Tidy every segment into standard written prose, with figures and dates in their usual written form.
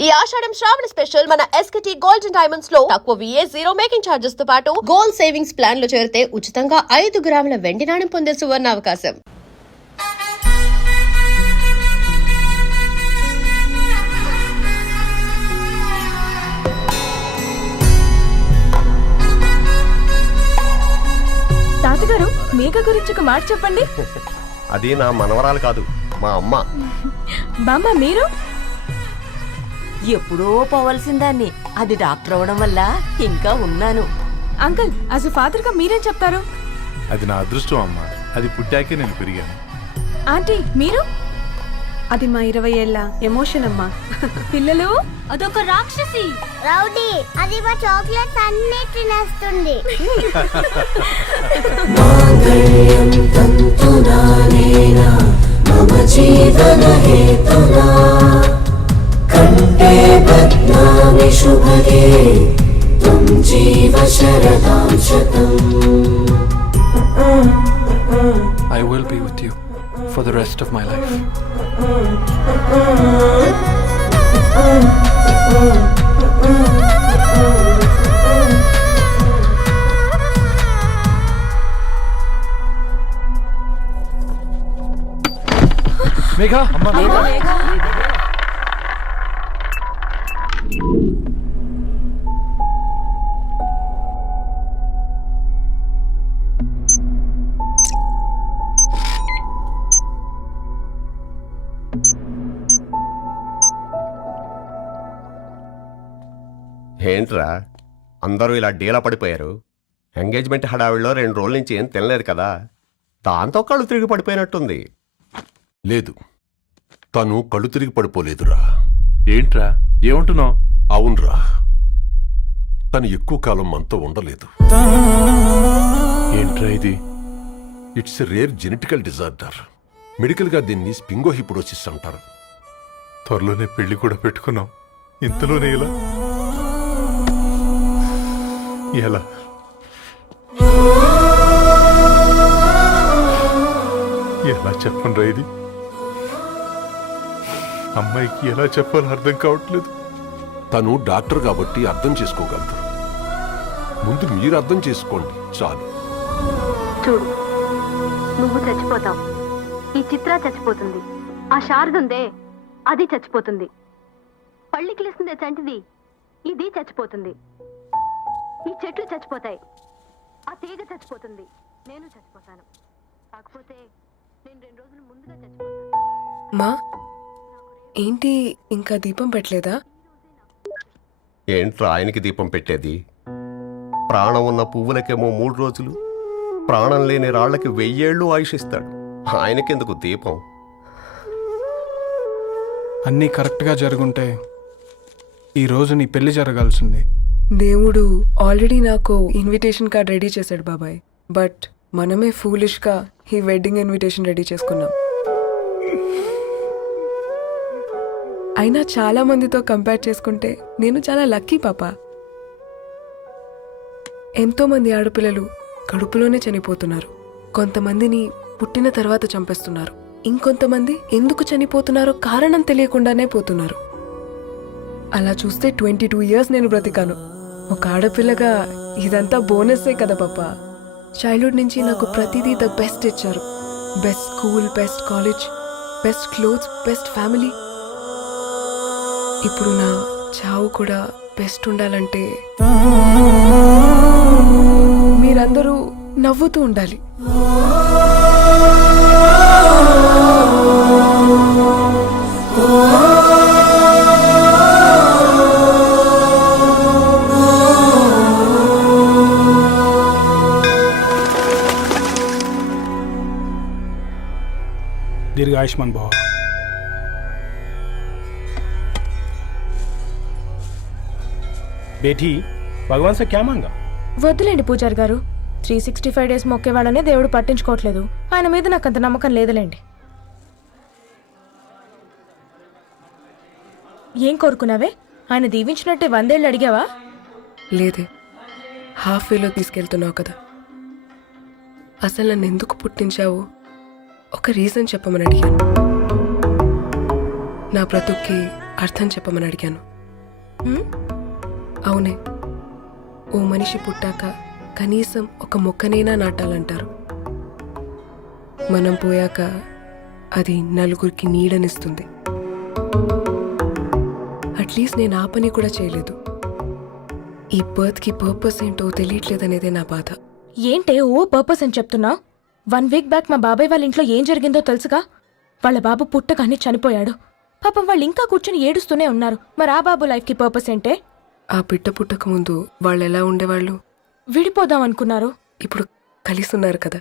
ఈ ఆషాఢం శ్రావణ స్పెషల్ మన ఎస్కేటీ gold and diamonds లో తక్కువ VA 0 మేకింగ్ చార్జెస్ తో పాటు గోల్డ్ సేవింగ్స్ ప్లాన్ లో చేరితే ఉచితంగా 5 గ్రాముల వెండి నాణెం పొందే సువర్ణ అవకాశం. తాతగారు మేఘ గురించి ఒక మాట చెప్పండి. అది నా మనవరాలు కాదు, మా అమ్మ. బామ్మ మీరు ఎప్పుడో పోవలసిందాన్ని, అది డాక్టర్ అవడం వల్ల ఇంకా ఉన్నాను. అంకుల్ యాజ్ ఎ ఫాదర్ గా మీరేం చెప్తారు? అది నా అదృష్టం అమ్మా, అది పుట్టాకే నేను పెరిగాను. ఆంటీ మీరు? అది మా 20 ఏళ్ల ఎమోషన్ అమ్మా. పిల్లలు అదొక రాక్షసి రౌడీ, అది మా చాక్లెట్స్ అన్ని తినేస్తుంది. కంటే బద్నామి శుభగే తుమ్ జీవ శరదాం శతం. I will be with you for the rest of my life. Megha, Megha. ఏంట్రా అందరూ ఇలా డీలా పడిపోయారు? ఎంగేజ్మెంట్ హడావిడిలో 2 రోజుల నుంచి ఏం తినలేదు కదా, దాంతో కళ్ళు తిరిగి పడిపోయినట్టుంది. లేదు, తను కళ్ళు తిరిగి పడిపోలేదురా. ఏంట్రా ఏమంటున్నావు? అవునరా, తను ఎక్కువ కాలం మనతో ఉండలేదు. ఏంట్రా ఇది? It's a rare genetical disorder. మెడికల్గా దీన్ని స్పింగోహిపోడోసిస్ అంటారు. త్వరలోనే పెళ్లి కూడా పెట్టుకున్నాం, ఇంతలోనే ఇలా ఎలా? ఎలా చెప్పండ్రా ఇది? అమ్మాయికి ఎలా చెప్పాలో అర్థం కావట్లేదు. తను డాక్టర్ కాబట్టి అర్థం చేసుకోగలరు. ముందు మీరు అర్థం చేసుకోండి చాలు. చూడు, నువ్వు చచ్చిపోతావు, ఈ చిత్ర చచ్చిపోతుంది, ఆ శారదుందే అది చచ్చిపోతుంది, పళ్ళికిలిస్తుందే చంటిది ఇది చచ్చిపోతుంది, ఈ చెట్లు చచ్చిపోతాయి, ఆ తీగ చచ్చిపోతుంది, నేను చచ్చిపోతాను. కాకపోతే నేను 2 రోజులు ముందుగా చచ్చిపోతాను. మా ఏంటి ఇంకా దీపం పెట్టలేదా? ఏంట్రా ఆయనకి దీపం పెట్టేది? ప్రాణం ఉన్న పువ్వులకేమో 3 రోజులు, ప్రాణం లేని రాళ్లకి 1000 ఏళ్ళు ఆయుషిస్తాడు. ఆయనకెందుకు దీపం? అన్నీ కరెక్ట్గా జరుగుంటే ఈరోజు నీ పెళ్లి జరగాల్సింది. దేవుడు ఆల్రెడీ నాకు ఇన్విటేషన్ కార్డ్ రెడీ చేశాడు బాబాయ్. బట్ మనమే ఫూలిష్గా ఈ వెడ్డింగ్ ఇన్విటేషన్ రెడీ చేసుకున్నాం. అయినా చాలా మందితో కంపేర్ చేసుకుంటే నేను చాలా లక్కీ పాప. ఎంతో మంది ఆడపిల్లలు కడుపులోనే చనిపోతున్నారు, కొంతమందిని పుట్టిన తర్వాత చంపేస్తున్నారు, ఇంకొంతమంది ఎందుకు చనిపోతున్నారో కారణం తెలియకుండానే పోతున్నారు. అలా చూస్తే 22 years నేను బ్రతికాను. ఒక ఆడపిల్లగా ఇదంతా బోనస్సే కదా పాప. చైల్డ్హుడ్ నుంచి నాకు ప్రతిదీ ద బెస్ట్ ఇచ్చారు. Best school, best college, best clothes, best family. ఇప్పుడు నా చావు కూడా బెస్ట్ ఉండాలంటే మీరందరూ నవ్వుతూ ఉండాలి. दीर्घ आयुष्मान भव. बेटी भगवान से क्या मांगा? వద్దులేండి పూజారి గారు, 365 days మొక్కేవాళ్ళనే దేవుడు పట్టించుకోవట్లేదు. ఆయన మీద నాకు అంత నమ్మకం లేదులేండి. ఏం కోరుకున్నావే? ఆయన దీవించినట్టే 100 ఏళ్ళు అడిగావా? లేదే, హాఫ్ వేలో తీసుకెళ్తున్నావు కదా. అసలు నన్ను ఎందుకు పుట్టించావు ఒక రీజన్ చెప్పమని అడిగాను. నా బ్రతుక్కి అర్థం చెప్పమని అడిగాను. అవునే, ఓ మనిషి పుట్టాక కనీసం ఒక మొక్కనైనా నాటాలంటారు. మనం పోయాక అది నలుగురికి నీడనిస్తుంది. అట్లీస్ట్ నేను ఆ పని కూడా చేయలేదు. ఈ బర్త్కి పర్పస్ ఏంటో తెలియట్లేదనేదే నా బాధ. ఏంటే ఓ పర్పస్ అని చెప్తున్నా? 1 వీక్ బ్యాక్ మా బాబాయ్ వాళ్ళ ఇంట్లో ఏం జరిగిందో తెలుసుగా? వాళ్ళ బాబు పుట్టగానే చనిపోయాడు. పాపం వాళ్ళు ఇంకా కూర్చొని ఏడుస్తూనే ఉన్నారు. మరి ఆ బాబు లైఫ్కి పర్పస్ ఏంటే? ఆ బిడ్డ పుట్టక ముందు వాళ్ళు ఎలా ఉండేవాళ్ళు? విడిపోదాం అనుకున్నారు. ఇప్పుడు కలిసి ఉన్నారు కదా.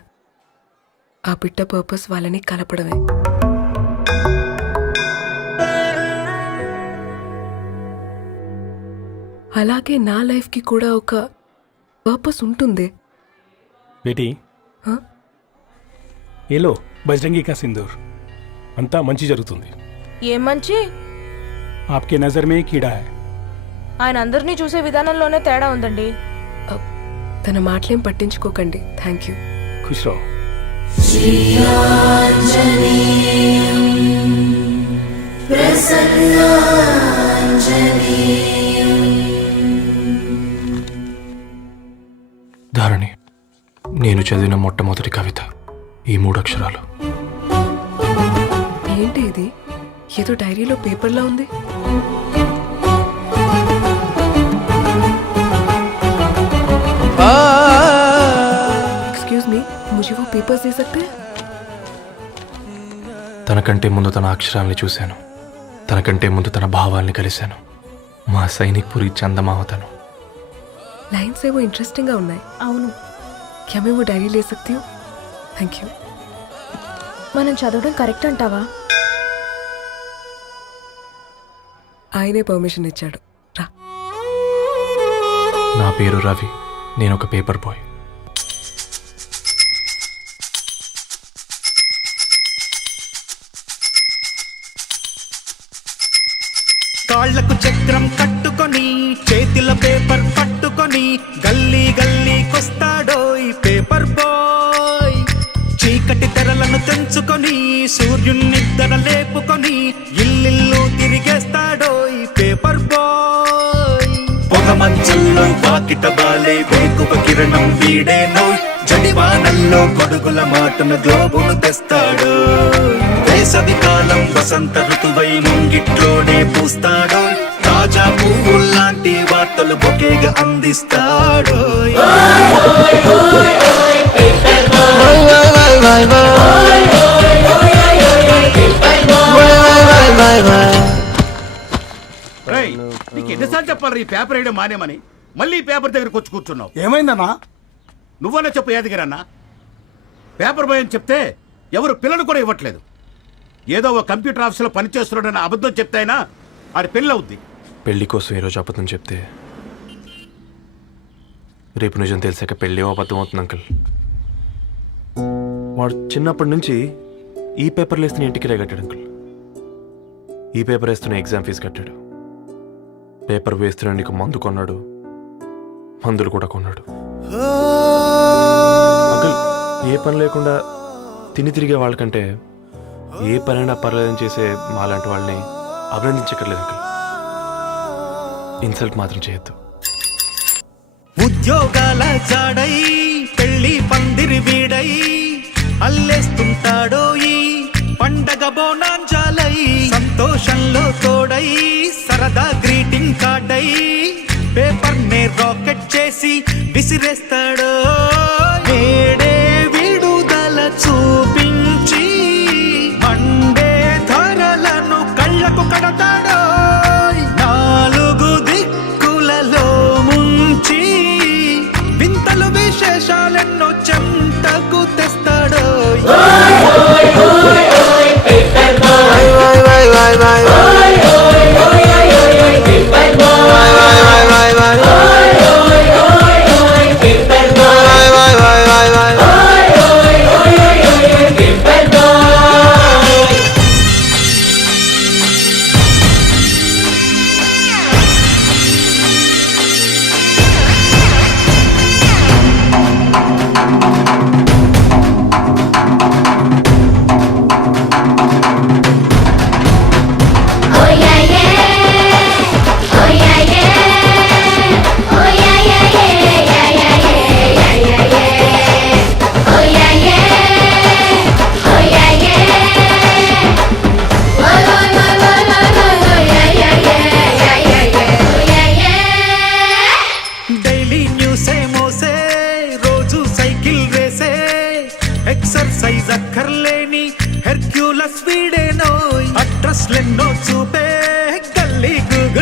ఆ బిడ్డ పర్పస్ వాళ్ళని కలపడమే. అలాగే నా లైఫ్కి కూడా ఒక పర్పస్ ఉంటుంది. बेटी हाँ? ये लो बजरंगी का सिंदूर अंता मंची जరుగుతుంది. ఏం మంచి? आपके नजर में कीड़ा है. ఆయన అందరినీ చూసే విధానంలోనే తేడా ఉందండి. తన మాటలేం పట్టించుకోకండి. Thank you. खुश रहो. ధారణి, నేను చదివిన మొట్టమొదటి కవిత ఈ 3 అక్షరాలు. ఏంటి ఇది? ఏదో డైరీలో పేపర్లా ఉంది. एक्सक्यूज मी, मुझे वो पेपर्स दे सकते हैं? తనకంటే ముందు తన అక్షరాల్ని చూశాను. తనకంటే ముందు తన భావాల్ని కలిశాను. మా సైనిక్ పురి చందమావతను. लाइन्स वो इंटरेस्टिंग గా ఉన్నాయి. అవును, क्या मैं वो डायरी ले सकती हूँ? Thank you. మనం చదవడం కరెక్ట్ అంటావా? ఆయనే పర్మిషన్ ఇచ్చాడు. రా. నా పేరు రవి. నేను ఒక పేపర్ బాయ్. కాళ్లకు చక్రం కట్టుకొని చేతిలో పేపర్ పట్టుకొని గల్లీ గల్లీకొస్తాడో ఈ పేపర్ బాయ్. చీకటి తెరలను తెంచుకొని సూర్యునిద్దర లేపుకొని ఇల్లిల్లు తిరిగేస్తాడో ఈ పేపర్ బాయ్. పొగ మంచుల్లో వాకిట బాలే వేకువ కిరణం వీడేనో. జడివానల్లో గొడుగుల మాటను గ్లోబును తెస్తాడు. వేసవి కాలం వసంత ఋతువై ముంగిట్లోనే పూస్తాడు. తాజా పువ్వుల్లాంటి వార్తలు బొకేగా అందిస్తాడు. నీకు ఎన్నిసార్లు చెప్పాలి ఈ పేపర్ వేయడం మానేమని? మళ్ళీ ఈ పేపర్ దగ్గరకు వచ్చి కూర్చున్నావు. ఏమైందన్నా? నువ్వన్నా చెప్పు యాదగిరన్నా. పేపర్ బాయ్ అని చెప్తే ఎవరు పిల్లలు కూడా ఇవ్వట్లేదు. ఏదో ఒక కంప్యూటర్ ఆఫీసులో పనిచేస్తున్నాడని అబద్ధం చెప్తే అయినా ఆడి పెళ్ళి అవుద్ది. పెళ్లి కోసం ఈరోజు అబద్ధం చెప్తే రేపు నిజం తెలిసాక పెళ్ళి అబద్ధం అవుతుంది అంకుల్. వాడు చిన్నప్పటి నుంచి ఈ పేపర్లు వేస్తున్న ఇంటికి కట్టాడు అంకుల్. ఈ పేపర్ వేస్తున్న ఎగ్జామ్ ఫీజు కట్టాడు. పేపర్ వేస్తున్న నీకు మందు కొన్నాడు. మందులు కూడా కొన్నాడు. అంకుల్, ఏ పని లేకుండా తిని తిరిగే వాళ్ళకంటే ఏ పనైనా పర్లేదని చేసే మాలాంటి వాళ్ళని అభినందించక్కర్లేదు అంకుల్. ఇన్సల్ట్ మాత్రం చేయొద్దు. ఉద్యోగాల జాడై పెళ్లి పందిరి వీడై అల్లేస్తుంటాడో ఈ పండగ బోనాంజాలై. సంతోషంలో తోడై సరదా గ్రీటింగ్ కార్డై పేపర్ నే రాకెట్ చేసి విసిరేస్తాడో. వేడే విడుదల చూపించి మండే ధరలను కళ్ళకు కడతాడో. 4 దిక్కులలో ముంచి వింతలు విశేషాలెన్నో చెంతకు తెస్తాడో.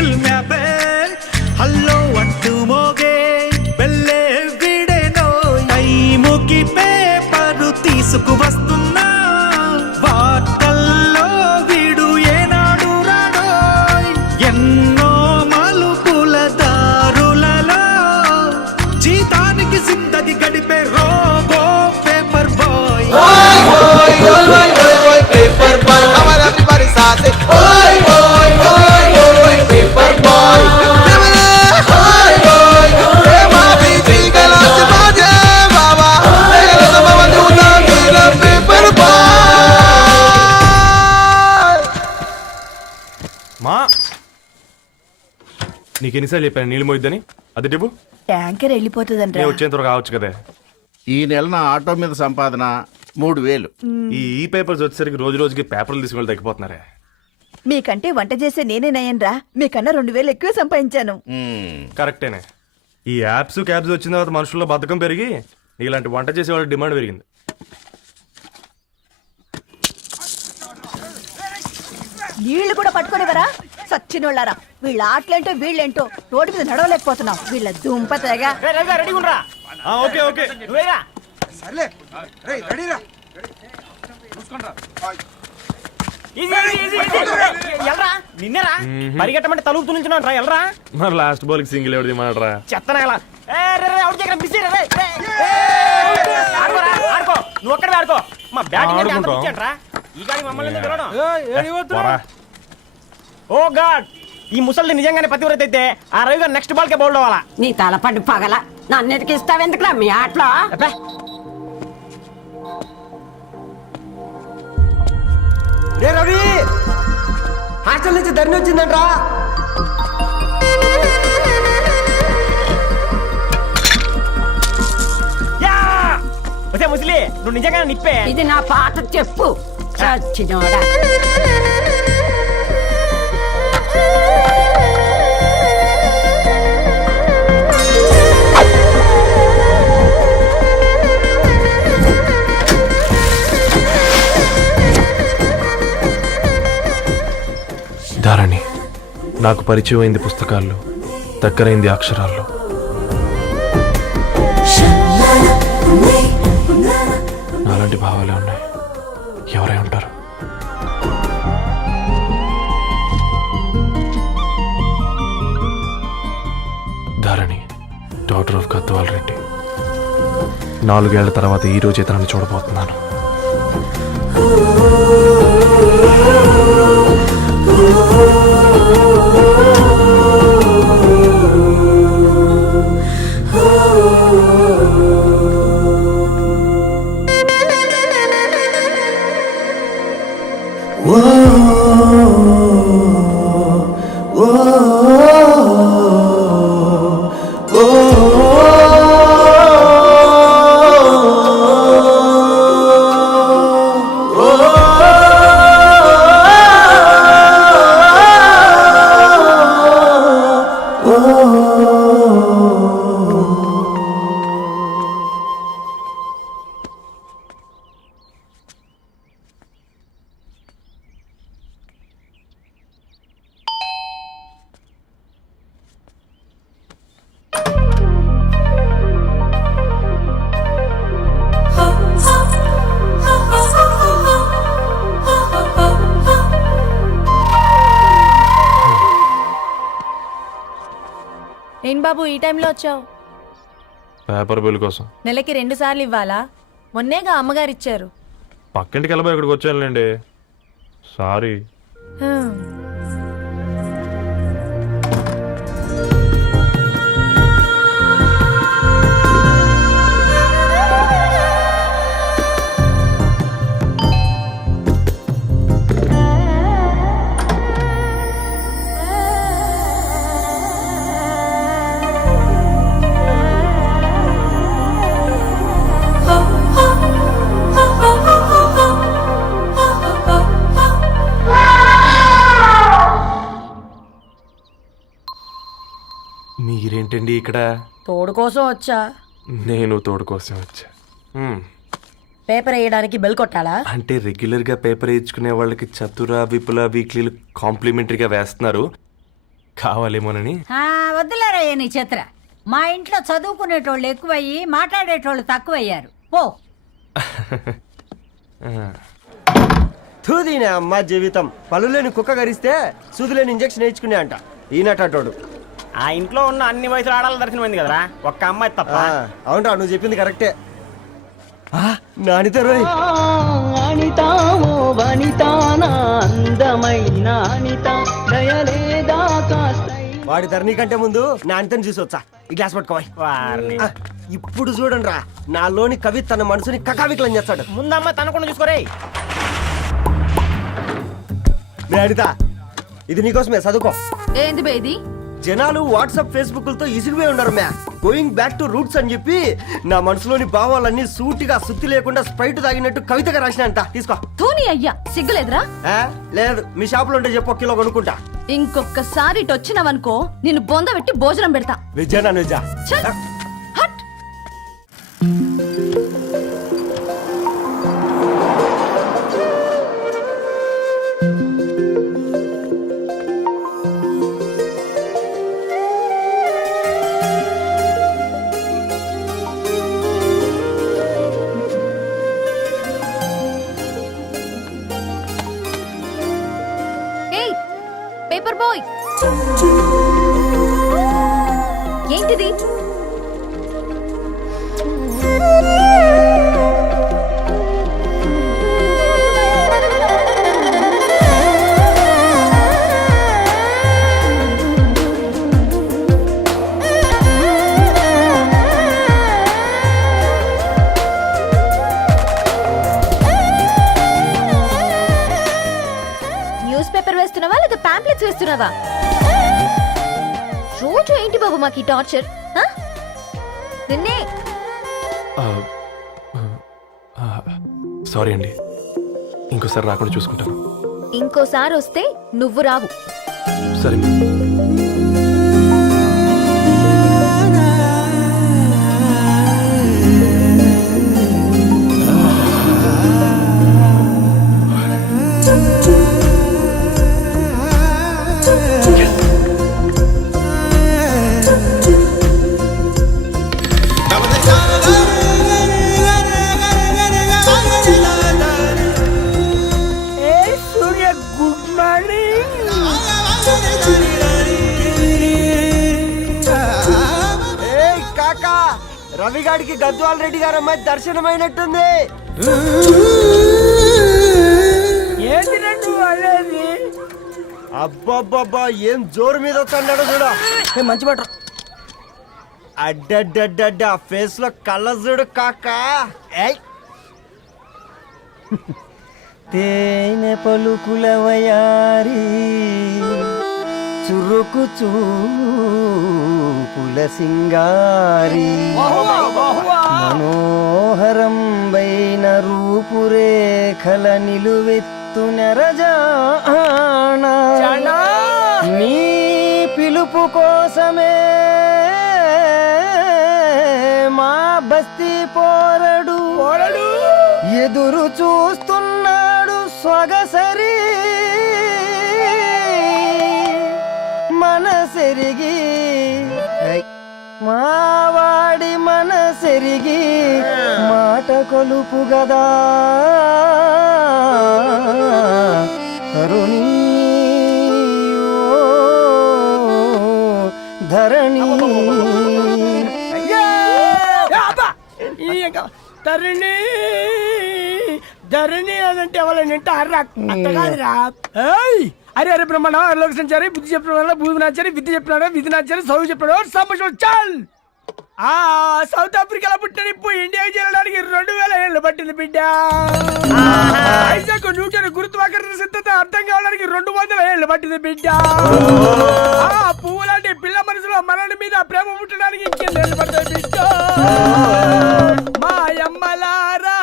టేబుల్ మ్యాపే హల్లో అంటూ మోగే బెల్లే విడేనో టైముకి పేపరు తీసుకు వస్తున్నా వార్తల్లో వీడు ఏనాడు రాడో ఎన్నో మలుపుల దారులలో జీతానికి జిందగి గడిపే robo paper boy paper boy paper boy మా నీకు ఎన్నిసార్లు చెప్పాను నీళ్ళు మోయిద్దని అది టిప్పు ట్యాంకర్ వెళ్ళిపోతుందంట నేను వచ్చేంత వరకు కావచ్చు కదా. ఈ నెల నా ఆటో మీద సంపాదన 3000. ఈ పేపర్స్ వచ్చేసరికి రోజు రోజుకి పేపర్లు తీసుకెళ్ళి తగ్గిపోతున్నారే. మీకంటే వంట చేసే నేనే నయ్యన్రా మీకన్నా 2000 ఎక్కువ సంపాదించాను. కరెక్టేనే. ఈ యాప్స్ క్యాబ్స్ వచ్చిన తర్వాత మనుషుల్లో బద్ధకం పెరిగి ఇలాంటి వంట చేసే వాళ్ళ డిమాండ్ పెరిగింది. నీళ్లు కూడా పట్టుకునేవరా సచ్చినోళ్ళారా. వీళ్ళ ఆటలేంటో వీళ్ళేంటో రోడ్డు మీద నడవలేకపోతున్నాం. వీళ్ళ దుంప తెగ. ఓకే ఓకే నిన్నరా పరిగెట్టమంటే తలుపుతూ నుంచి ఎల్రా మరి లాస్ట్ బాల్ కి సింగిల్ ఎవరిది మాడరా చెత్తనా నువ్వు ఒక్కడే ఆడుకో మా బ్యాటింగ్ ఈ గాడి మమ్మల్ని ఓ గాడ్ ఈ ముసలి నిజంగానే పతివ్రత అయితే ఆ రవి గారు నెక్స్ట్ బాల్ కే బౌల్డ్ అవ్వాలా. నీ తలపండు పగల నన్నెతికి ఇస్తావెందుకురా మీ ఆటలో. రే రవి హాస్టల్ నుంచి ధరణి వచ్చిందంట్రా. వచ్చే ముసలి నువ్వు నిజంగా నిప్పే. ఇది నా పాట చెప్పు చచ్చినోడా. ధారణి నాకు పరిచయం అయింది పుస్తకాల్లో, దగ్గరైంది అక్షరాల్లో. నాలాంటి భావాలే ఉన్నాయి. ఎవరై ఉంటారు? Dharani daughter of Gadwal Reddy. 4 ఏళ్ల తర్వాత ఈ రోజు ఇతనాన్ని చూడబోతున్నాను. ఏం బాబు ఈ టైంలో వచ్చావు? పేపర్ బిల్ కోసం. నెలకి 2 సార్లు ఇవ్వాలా? మొన్నేగా అమ్మగారు ఇచ్చారు. పక్కింటికి వెళ్ళబోయి ఇక్కడికి వచ్చానులేండి. సారీ. మీరేంటండి ఇక్కడ? తోడు కోసం వచ్చా. నేను తోడు కోసం వచ్చా. పేపర్ వేయడానికి బెల్ కొట్టాలా? అంటే రెగ్యులర్గా పేపర్ వేయించుకునే వాళ్ళకి చతుర విపుల వీక్లీలు కాంప్లిమెంటరీగా వేస్తున్నారు. కావాలేమోనని. వద్దులేరయ్య నీ చిత్ర. మా ఇంట్లో చదువుకునేటోళ్ళు ఎక్కువయ్యి మాట్లాడేటోళ్ళు తక్కువయ్యారు. పో. తూదీనే అమ్మ జీవితం. పలులేని కుక్క గరిస్తే సూదులేని ఇంజక్షన్ వేయించుకునే అంట ఈనటోడు. ఆ ఇంట్లో ఉన్న అన్ని వయసులో ఆడాలి దర్శనమైంది కదరా, ఒక్క అమ్మాయి తప్ప. అవునరా, నువ్వు చెప్పింది కరెక్టే. నానితే రోయ్ వాడి ధరణి కంటే ముందు నా అంతని చూసి వచ్చా. ఈ గ్లాస్ పట్టుకోవాలి. ఇప్పుడు చూడండి రా, నాలోని కవి తన మనసుని కకావికలం చేస్తాడు. ముందమ్మ తనకుండా చూసుకోరే. నేను అడితా, ఇది నీకోసమే, చదువుకో. ఏంది బేది? జనాలు వాట్సాప్ ఫేస్బుక్లతో ఇసిగిపోయి ఉన్నారు మ్యా. గోయింగ్ బ్యాక్ టు రూట్స్ అని చెప్పి నా మనసులోని భావాలన్నీ సూటిగా సుత్తి లేకుండా స్ప్రైట్ తాగినట్టు కవితగా రాసిన అంట. తీసుకో. తూని అయ్యా, సిగ్గులేదురా? లేదు, మీ షాప్ లో ఉంటే చెప్పు, కిలో కొనుక్కుంటా. ఇంకొకసారి ఇటు వచ్చినవనుకో నిన్ను బొంద పెట్టి భోజనం పెడతా. వెజ్జా నాన్ వెజ్జా? హట్. పేపర్ బాయ్, ఏంటిది? న్యూస్ పేపర్ వేస్తున్నావా లేదా పాంప్లెట్స్ వేస్తున్నావా? రోజు ఏంటి బాబు మాకు టార్చర్? నిన్నే. సారీ అండి, ఇంకోసారి రాకుండా చూసుకుంటాను. ఇంకోసారి వస్తే నువ్వు రావు. సరే. రవిగాడికి గద్వాల్ రెడ్డి గారు అమ్మాయి దర్శనమైనట్టుంది. అబ్బబ్బబ్బా, ఏం జోరు మీద వస్తాడు చూడ. మంచి మాట. అడ్డడ్డడ్డ ఫేస్ లో కళ్ళ చూడు కాకా. తేనె పలుకుల వయారి చురుకు చూపుల సింగారి మనోహరం వైన రూపురేఖల నిలువెత్తు నెరజానా నీ పిలుపు కోసమే మా బస్తీ పోరడు ఎదురు చూస్తున్నాడు సొగసరి మనసెరిగి మావాడి మనసెరిగి మాట కొలుపు గదా తరుణి ధరణి తరుణి ధరణి అదంటే ఎవరైనా అంట కాదురా. అరే అరే బ్రహ్మణ లోక సంచారి బుద్ధి చెప్పిన భూమి నాచారి విద్య చెప్పినాడు విధి నాచారి చదువు చెప్పినాడు సంభాషణ చాల్. సౌత్ ఆఫ్రికాలో పుట్టిన ఇప్పుడు ఇండియాకి చేరడానికి 2000 ఏళ్ళు పట్టింది బిడ్డ. ఐజాక్ న్యూటన్ గురుత్వాకర్షణ సిద్ధత అర్థం కావడానికి 200 ఏళ్ళు పట్టింది బిడ్డ. పువ్వు లాంటి పిల్ల మనసులో మనని మీద ప్రేమ పుట్టడానికి ఇంకేళ్ళు పడుతుంది బిడ్డ. మా అమ్మలారా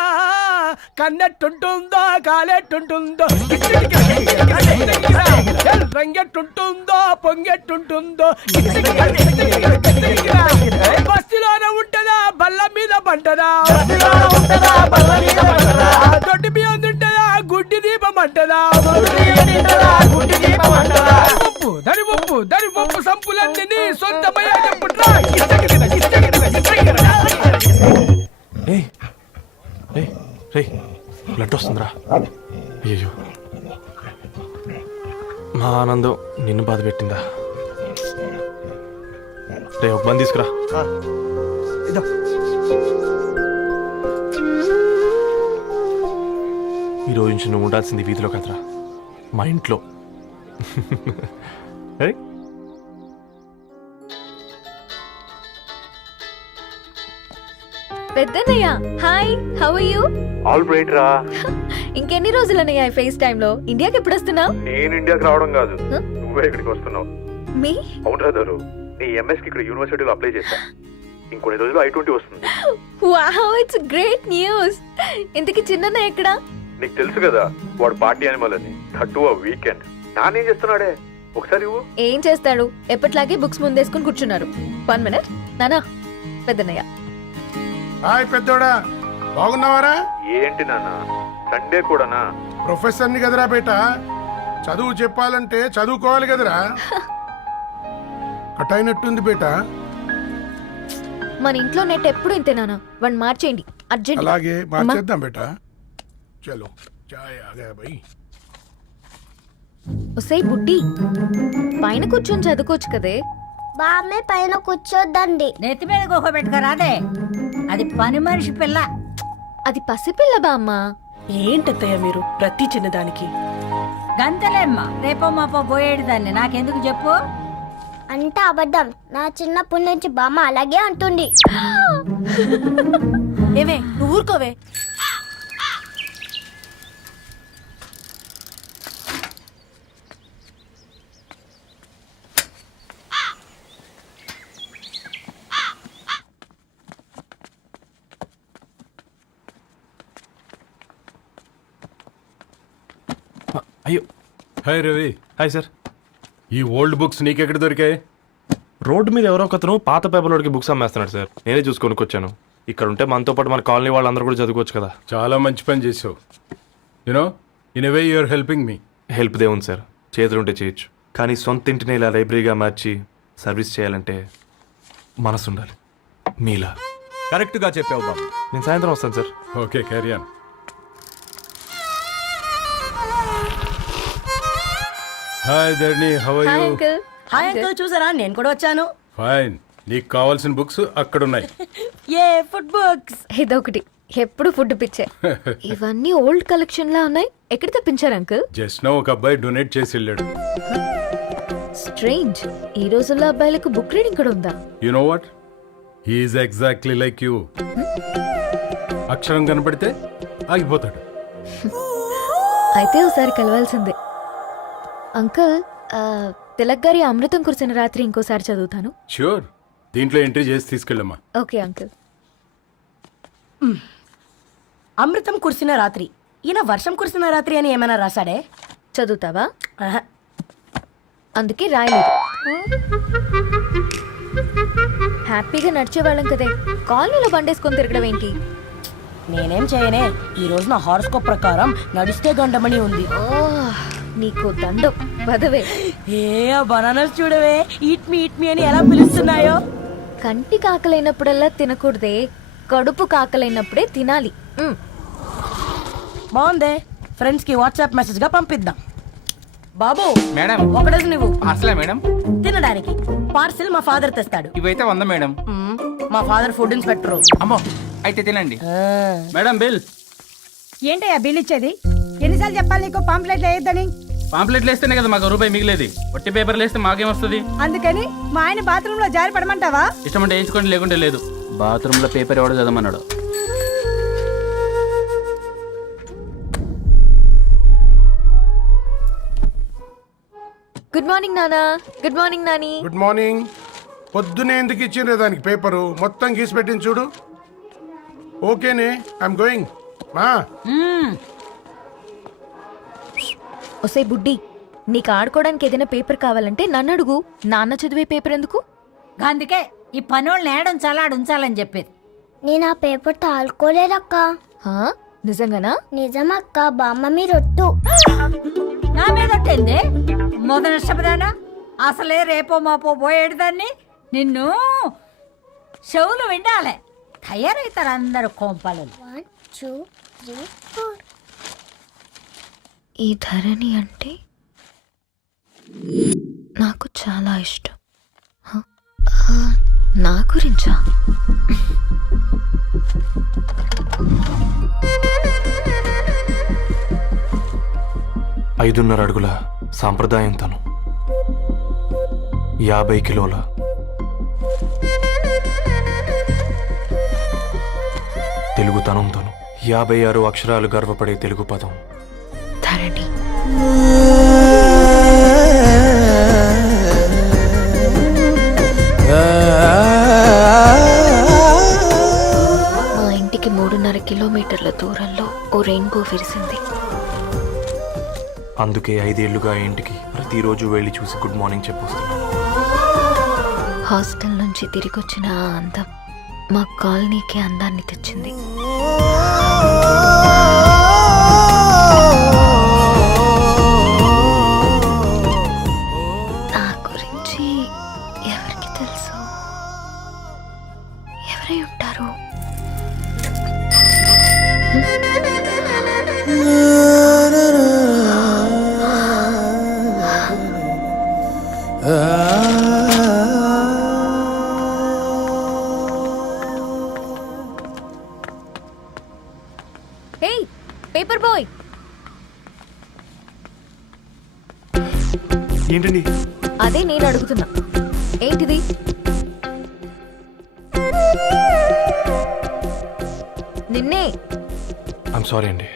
కన్నెట్టుంటుందో కాలెట్టుంటుందో రంగెట్టుంటుందో పొంగెట్టుంటుందో బస్తిలోనే ఉంటదా బల్ల మీద పంటదా దొడ్డి బియ్యం తింటదా గుడ్డి దీపం అంటదా దరిపప్పు సంపులన్నీ సొంతమయ్యా చెప్పుట్రా. రే బ్లడ్ వస్తుందిరా. అయ్యో మా ఆనందం నిన్ను బాధ పెట్టిందా? రే ఒక బంద్ తీసుకురా. ఈ రోజు నుంచి నువ్వు ఉండాల్సింది వీధిలో కదరా, మా ఇంట్లో. ఏయ్, పెద్దనయ్య hi, how are you? All right రా. ఇంకెన్ని రోజులనయ్యా ఫేస్ టైమ్ లో? ఇండియాకి ఎప్పుడు వస్తున్నావు? నేను ఇండియాకి రావడం కాదు, నువ్వే ఇక్కడికి వస్తున్నావు. మీ అవునరా దరు, నీ ఎంఎస్కి ఇక్కడ యూనివర్సిటీలో అప్లై చేశా. ఇంకొన్ని రోజులు I-20 వస్తుంది. Wow, it's great news. ఇంతకి చిన్నన్న ఎక్కడా? నీకు తెలుసు కదా వాడు పార్టీ అనిమల్ అని. 2 వీకెండ్ నానేం చేస్తున్నాడే, ఒకసారి ఇవ్వు. ఏం చేస్తాడు, ఎప్పట్లాగే బుక్స్ ముందేసుకుని కూర్చున్నారు. 1 మినిట్ నానా. పెద్దనయ్య హాయ్ పెద్దోడా, బాగున్నావారా? ఏంటి నాన్న సండే కూడానా? ప్రొఫెసర్ని కదరా బేట, చదువు చెప్పాలంటే చదువుకోవాలి కదరా. కట్ అయినట్టుంది బేట. మన ఇంట్లో నెట్ ఎప్పుడు ఇంతే నానా. వన్ మార్చేయండి అర్జెంట్. అలాగే మార్చేద్దాం బేట. చలో చాయ్ ఆ గయా భయ్. ఒసేయ్ బుడ్డి, పైన కూర్చొని చదువుకోవచ్చు కదే. బామ్మే పైన కూర్చోద్దండి. నెత్తి మీద గుహ పెట్టుకోరాదే, అది పని మనిషి పిల్ల. అది పసిపిల్ల బామ్మ. ఏంటత్తయ్య మీరు ప్రతి చిన్నదానికి? గంతలేమ్మా, రేపో మాపో పోయేడు దాన్ని నాకెందుకు చెప్పు. అంటే అబద్ధం. నా చిన్నప్పటి నుంచి బామ్మ అలాగే అంటుంది. ఏమే నువ్వు ఊరుకోవే. అయ్యో హాయ్ రవి. Hi sir. ఈ ఓల్డ్ బుక్స్ నీకెక్కడ దొరికాయి? రోడ్డు మీద ఎవరో ఒకతను పాత పేపర్లోకి బుక్స్ అమ్మేస్తున్నాడు సార్. నేనే చూసుకొని వచ్చాను. ఇక్కడ ఉంటే మనతో పాటు మన కాలనీ వాళ్ళందరూ కూడా చదువుకోవచ్చు కదా. చాలా మంచి పని చేసావు. You know in a way you're helping me. Help దేవుంది సార్, చేతులుంటే చేయొచ్చు. కానీ సొంత ఇంటిని ఇలా లైబ్రరీగా మార్చి సర్వీస్ చేయాలంటే మనసు ఉండాలి మీలా. కరెక్ట్గా చెప్పావు బాబు. నేను సాయంత్రం వస్తాను sir. Okay carry on. Hi Dharani, how are hi you? Uncle. Hi uncle, చూసారా నేను కూడా వచ్చాను. ఫైన్. నీకు కావాల్సిన బుక్స్ అక్కడ ఉన్నాయి. ఏ ఫుడ్ బుక్స్? ఇదొకటి, ఎప్పుడు ఫుడ్ పిచ్చే. ఇవన్నీ ఓల్డ్ కలెక్షన్ లా ఉన్నాయి. ఎక్కడ తెప్పించారు అంకుల్? జస్ట్ నో ఒక అబ్బాయి డొనేట్ చేసి వెళ్ళాడు. స్ట్రేంజ్, ఈ రోజుల్లో అబ్బాయిలకు బుక్ రీడింగ్ కూడా ఉందా? You know what, he's exactly like you. అక్షరం కనపడితే ఆగిపోతాడు. అయితే ఒకసారి కలవాల్సిందే. అంకుల్, తిలక్ గారి అమృతం కురిసిన రాత్రి ఇంకోసారి చదువుతాను. ష్యూర్, దీంట్లో ఎంట్రీ చేసి తీసుకెళ్ళమ్మా. Okay uncle. అమృతం కురిసిన రాత్రి, ఈయన వర్షం కురిసిన రాత్రి అని ఏమైనా రాశాడే? చదువుతావా? ఆహా. అందుకే రాయలేదు. హ్యాపీగా నడిచేవాళ్ళం కదే, కాలనీలో బండేసుకొని తిరగడం ఏంటి? నేనేం చేయనే, ఈ రోజు నా హారోస్కోప్ ప్రకారం నడిస్తే గండమణి ఉంది. నీకు దండం పదవే. ఏ బనానాస్ చూడవే, ఈట్ మీ అని ఎలా పిలుస్తున్నాయో. కంటి కాకలైనప్పుడల్లా తినకూడదే, కడుపు కాకలైనప్పుడే తినాలి. బాగుందే, ఫ్రెండ్స్ కి వాట్సాప్ మెసేజ్ గా పంపిద్దాం. బాబు మేడం, ఒకడేసి నువ్వు అసలే మేడం తినడానికి పార్సిల్ మా ఫాదర్ తెస్తాడు. ఇవైతే 100 మేడం. మా ఫాదర్ ఫుడ్ ఇన్స్పెక్టర్. అమ్మో, అయితే తినండి మేడం. బిల్ ఏంటయ్యా బిల్ ఇచ్చేది? ఎన్నిసార్లు చెప్పాలి నీకు పాంప్లెట్ వేయొద్దని? పాంప్లెట్లు వేస్తేనే కదా మాకు రూపాయి మిగిలేది. ఒట్టి పేపర్లు వేస్తే మాకేం వస్తుంది? అందుకని మా ఆయన బాత్రూమ్ లో జారి పడమంటావా? ఇష్టం అంటే వేయించుకోండి, లేకుంటే లేదు. బాత్రూమ్ లో పేపర్ ఎవడో చదవమన్నాడు. గుడ్ మార్నింగ్ నానా. Good morning Nani. Good morning. పొద్దునే ఎందుకు ఇచ్చిండ్రే దానికి పేపరు? మొత్తం గీసి పెట్టింది చూడు. ఓకేనే, ఐఎమ్ గోయింగ్. మా ఒసే బుడ్డి, నీకు ఆడుకోవడానికి ఏదైనా పేపర్ కావాలంటే నన్ను అడుగు. నాన్న చదివే పేపర్ ఎందుకు? అందుకే ఈ పనోళ్ళని ఏడుంచాలా ఉంచాలని చెప్పేది. నేను ఆ పేపర్ తాలుకోలేదక్క. హా, నిజంగానా? నిజమక్క, బామ్మ మీరొట్టు. నా మీద ఒట్టేంది మొదటి నష్టపదానా? అసలే రేపో మాపో పోయేడుదాన్ని నిన్ను చెవులు వినాలే తయారవుతారు అందరు కోంపలు. 1 2 3 4. ఈ ధరణి అంటే నాకు చాలా ఇష్టం. నా గురించా? ఐదున్నర అడుగుల సాంప్రదాయం తను, 50 కిలోల తెలుగుతనం తను, 56 అక్షరాలు గర్వపడే తెలుగు పదం ధరణి. మా ఇంటికి 3.5 కిలోమీటర్ల దూరంలో ఓ రెయిన్బో విరిసింది. అందుకే 5 ఏళ్లుగా ఇంటికి ప్రతిరోజు వెళ్ళి చూసి గుడ్ మార్నింగ్ చెప్పొస్తున్నాను. హాస్టల్ నుంచి తిరిగొచ్చిన ఆ అందం మా కాలనీకి అందాన్ని తెచ్చింది. నా గురించి ఎవరికి తెలుసు? ఎవరై ఉంటారు? హేయ్ పేపర్ బాయ్, ఏంటండి? అదే నేను అడుగుతున్నా, ఏంటిది? నిన్నే. ఐమ్ సారీ అండి.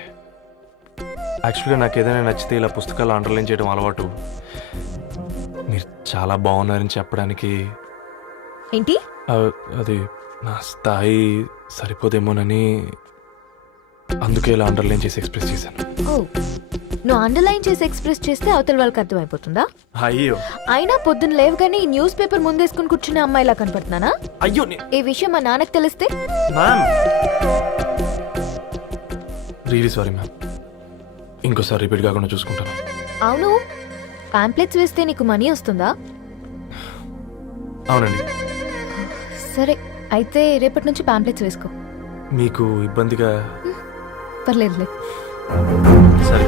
యాక్చువల్గా నాకు ఏదైనా నచ్చితే ఇలా పుస్తకాలు అండర్లైన్ చేయడం అలవాటు. మీరు చాలా బాగున్నారని చెప్పడానికి ఏంటి? అది నా స్థాయి సరిపోదేమోనని అందుకే ఇలా అండర్లైన్ చేసి ఎక్స్ప్రెస్ చేశాను. ఓ, నువ్వు అండర్లైన్ చేసి ఎక్స్ప్రెస్ చేస్తే అవతల వాళ్ళకి అర్థమైపోతుందా? అయ్యో అయినా పొద్దున్న లేవగానే ఈ న్యూస్ పేపర్ ముందేసుకుని కూర్చునే అమ్మాయిలా కనపడుతున్నానా? అయ్యో ఈ విషయం మా నాన్నకి తెలిస్తే? Ma'am, really sorry ma'am. ఇంకోసారి రిపీట్ కాకుండా చూసుకుంటాను. అవును, పాంప్లెట్స్ వేస్తే నీకు మనీ వస్తుందా? అవునండి. సరే, అయితే రేపటి నుంచి పాంప్లెట్స్ వేసుకో. మీకు ఇబ్బందిగా? పర్లేదులే. సరే.